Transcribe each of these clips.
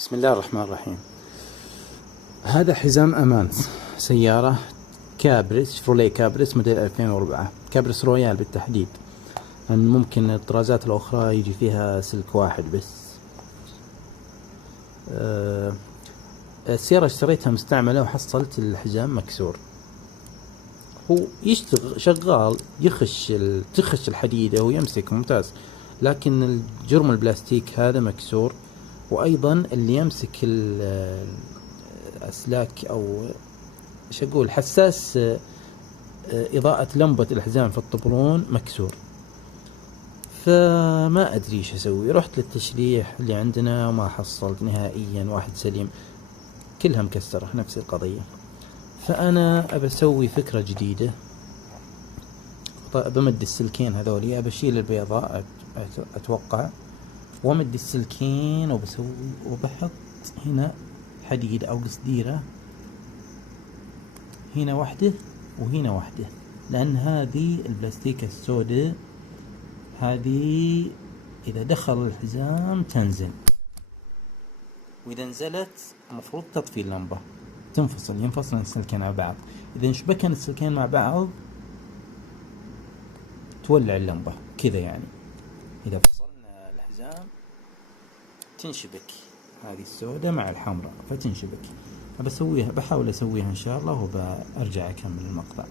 بسم الله الرحمن الرحيم. هذا حزام أمان سيارة كابريس، شيفروليه كابريس موديل 2004، كابريس رويال بالتحديد. يعني ممكن الطرازات الأخرى يجي فيها سلك واحد بس. السيارة اشتريتها مستعملة وحصلت الحزام مكسور. هو يشتغل شغال، تخش الحديدة ويمسك ممتاز، لكن الجرم البلاستيك هذا مكسور. وأيضا اللي يمسك الأسلاك أو ايش اقول حساس إضاءة لمبة الحزام في الطبلون مكسور. فما أدري ايش أسوي. رحت للتشريح اللي عندنا وما حصلت نهائيا واحد سليم، كلها مكسرة نفس القضية. فأنا أبى أسوي فكرة جديدة. بمد السلكين هذولي، أبى أشيل البيضاء أتوقع، وأمد السلكين وبحط هنا حديد أو قصديرة، هنا واحدة وهنا واحدة، لأن هذه البلاستيك السوداء هذه إذا دخل الحزام تنزل، وإذا نزلت المفروض تطفي اللمبة، ينفصل السلكين مع بعض. إذا انشبكن السلكين مع بعض تولع اللمبة كذا. يعني إذا فصلنا الحزام تنشبك هذه السوداء مع الحمراء فتنشبك. بحاول أسويها إن شاء الله وبأرجع أكمل المقطع.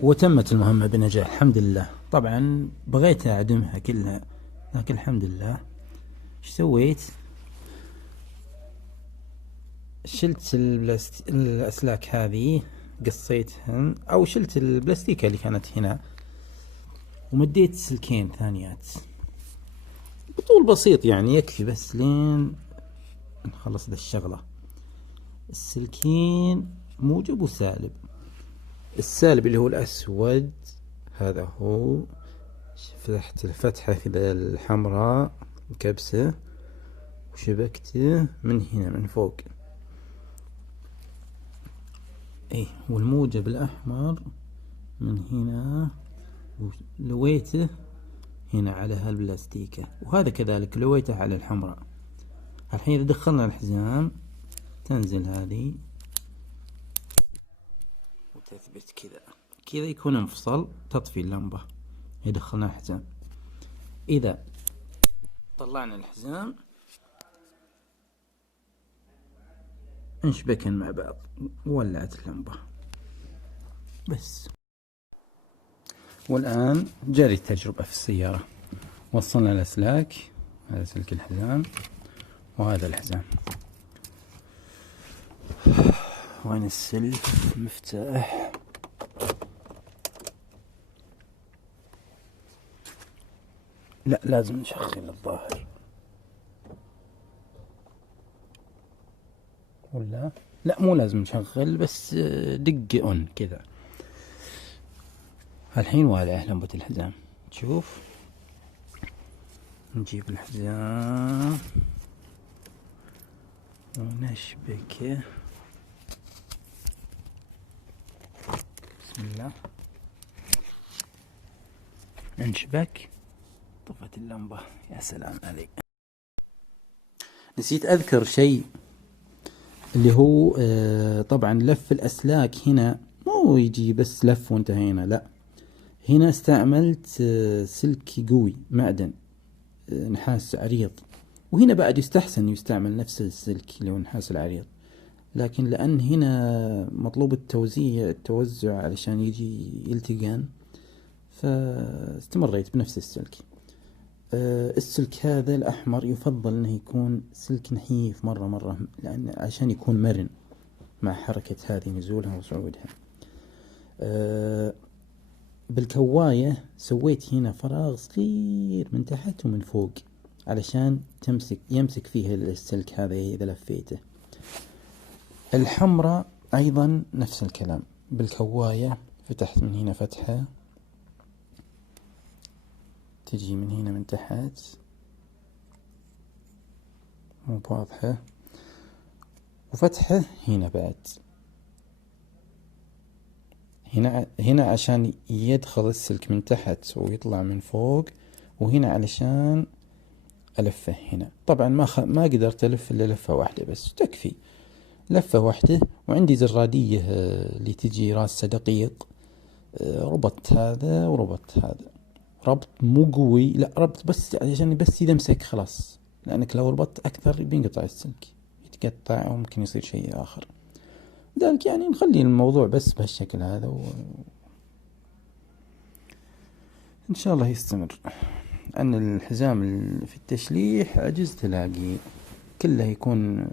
وتمت المهمة بنجاح الحمد لله. طبعا بغيت أعدمها كلها لكن الحمد لله. ايش سويت؟ شلت الأسلاك هذه، قصيتهن أو شلت البلاستيكة اللي كانت هنا، ومديت سلكين ثانيات بطول بسيط، يعني يكفي بس لين نخلص ذا الشغلة. السلكين موجب وسالب. السالب اللي هو الأسود هذا هو، فتحت الفتحة في الحمراء كبسة وشبكته من هنا من فوق. والموجب الأحمر من هنا ولويته هنا على هالبلاستيكة، وهذا كذلك لويته على الحمراء. الحين إذا دخلنا الحزام تنزل هذه وتثبت كذا يكون انفصل، تطفي اللمبة. دخلنا الحزام، إذا طلعنا الحزام انشبكن مع بعض وولعت اللمبة بس. والآن جري التجربة في السيارة. وصلنا الأسلاك، هذا سلك الحزام وهذا الحزام. وين السلك؟ المفتاح. لا لازم نشغل الظاهر، ولا لا مو لازم نشغل، بس دق اون كذا. الحين والع لمبة الحزام. تشوف، نجيب الحزام ونشبكه. بسم الله. انشبك، طفت اللمبة. يا سلام عليك. نسيت أذكر شيء اللي هو طبعا لف الأسلاك هنا مو يجي بس لف وانتهينا، لا، هنا استعملت سلك قوي معدن نحاس عريض، وهنا بعد يستحسن يستعمل نفس السلك اللي هو النحاس العريض، لكن لأن هنا مطلوب التوزع علشان يجي يلتقان فاستمريت بنفس السلك. السلك هذا الأحمر يفضل أنه يكون سلك نحيف مرة لأن عشان يكون مرن مع حركة هذه نزولها وصعودها. بالكواية سويت هنا فراغ صغير من تحت ومن فوق علشان يمسك فيه السلك هذا إذا لفيته. الحمراء أيضا نفس الكلام، بالكواية فتحت من هنا فتحة تجي من هنا من تحت مو واضحة، وفتحة هنا بعد هنا عشان يدخل السلك من تحت ويطلع من فوق، وهنا علشان ألفه هنا. طبعا ما قدرت ألف إلا لفة واحدة بس تكفي، لفة واحدة. وعندي زرادية اللي تجي راسها دقيق، ربطت هذا وربطت هذا، ربط مو قوي، لا ربط بس عشان بس يمسك خلاص، لأنك لو ربطت أكثر بينقطع السلك، يتقطع وممكن يصير شيء آخر. لذلك يعني نخلي الموضوع بس بهالشكل هذا إن شاء الله يستمر. أن الحزام في التشليح عجزت تلاقيه، كله يكون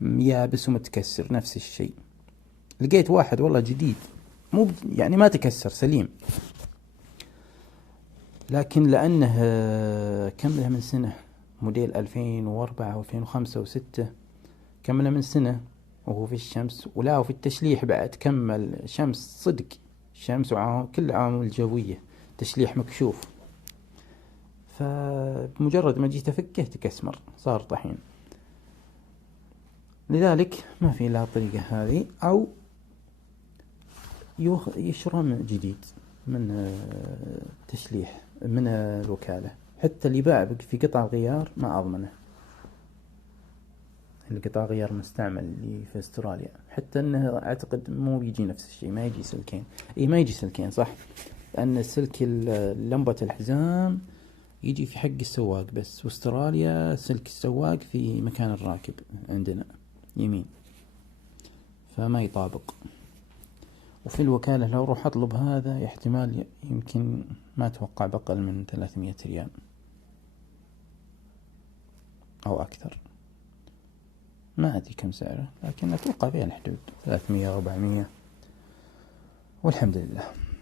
يابس ومتكسر نفس الشيء. لقيت واحد والله جديد مو يعني ما تكسر سليم، لكن لأنه كمله من سنة، موديل 2004 و 2005 و 6، كمله من سنة وهو في الشمس، ولا في التشليح بعد كمل شمس صدق، شمس وكل عوامل جوية، تشليح مكشوف. فبمجرد ما جيت أفكه تكسمر صار طحين. لذلك ما في إلا الطريقة هذه، أو يشرى من جديد من تشليح من الوكالة. حتى اللي باع في قطع غيار ما أضمنه، القطع غيار مستعمل اللي في استراليا، حتى انه اعتقد مو بيجي نفس الشيء، ما يجي سلكين، ما يجي سلكين صح، لان سلك لمبة الحزام يجي في حق السواق بس، واستراليا سلك السواق في مكان الراكب عندنا يمين، فما يطابق. وفي الوكالة لو روح اطلب هذا احتمال يمكن ما اتوقع بأقل من 300 ريال او اكثر، ما أدري كم سعره، لكن أتوقع في الحدود 300 400، والحمد لله.